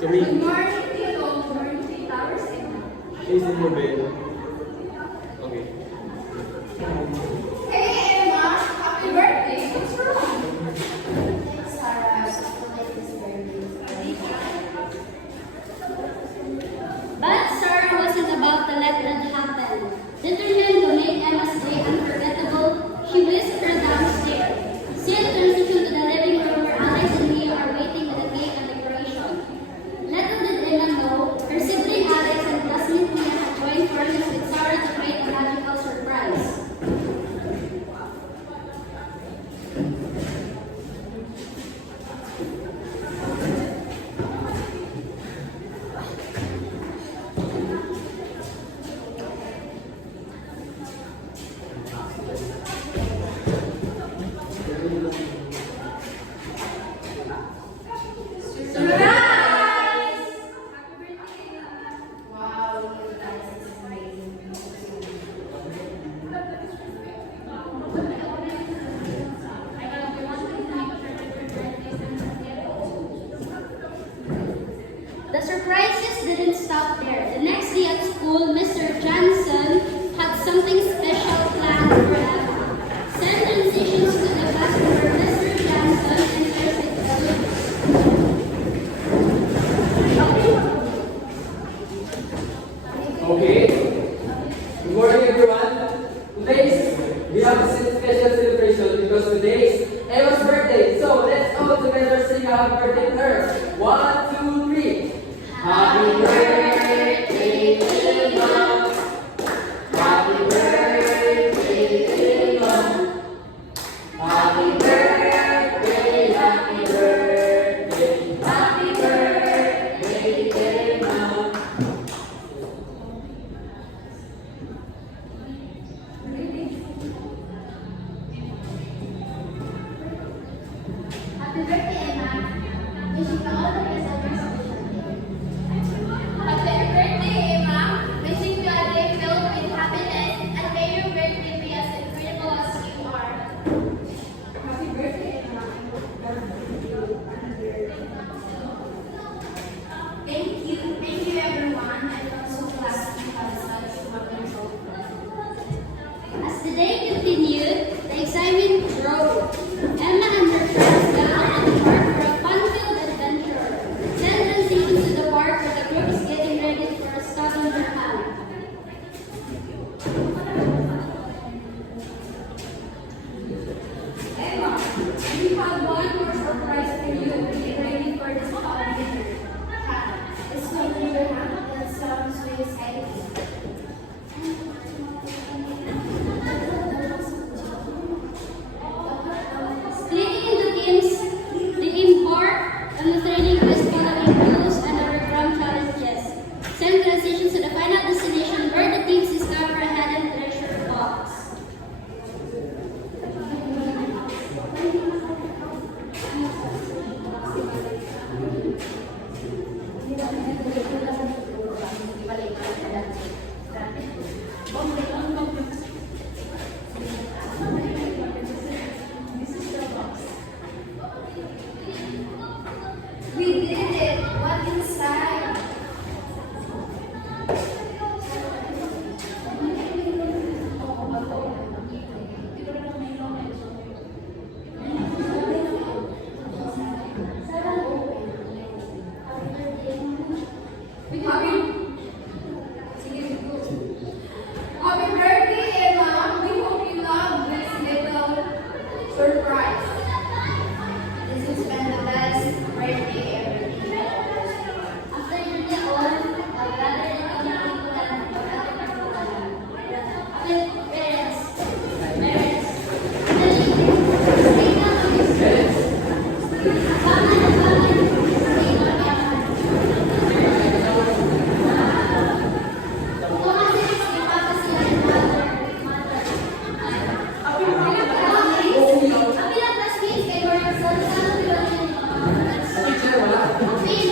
Kami, Good morning, Tito. Good morning, Tita. Where's Emma? she's in your bed. Okay. Hey, Emma. Happy birthday. What's wrong? Sarah, school is very busy. But Sarah wasn't about to let that happen. Determined to make Emma's day unforgettable, she whisked her downstairs. Sid transitioned to the living room where Alex and Mia are waiting with the cake and decoration. Little did Emma know, her sibling Alex and classmate Mia had joined forces with Sarah to create a magical surprise. Wow, you guys is amazing. The surprises didn't stop there. The next day at school, Mr. Johnson had something special planned for Emma. Send transitions to the classroom where Mr. Johnson enters with the Okay. Good morning, everyone. Today we have a special celebration because today is Emma's birthday. So let's all together sing a happy birthday to her. 1, 2, 3. Happy birthday, Emma. Happy birthday, Emma. Happy birthday, happy birthday, happy birthday, Emma. Happy birthday, Emma. Wishing you all the best on your special day. Happy birthday, Emma. Wishing you a day filled with happiness and may your birthday be as incredible as you are. Happy birthday, Emma. Thank you everyone. I'm so glad you have such wonderful. As the day continued, the excitement grew. Emma and her friends gathered at the park for a fun-filled adventure. Send transitions to the park where the group is getting ready for a scavenger hunt. Emma, we have one more surprise for you. Get ready for this scavenger. It's going to be that sounds so exciting. Splitting into teams, the embark on the training quiz following rules and overcome challenges. Send transitions to the final destination where the teams discover a hidden treasure box. We did it. What inside? Happy birthday, Emma. We hope you love this little surprise. This has been the best birthday ever. After your day on, I'll gather the community plan for other people. Parents, Teacher, wala.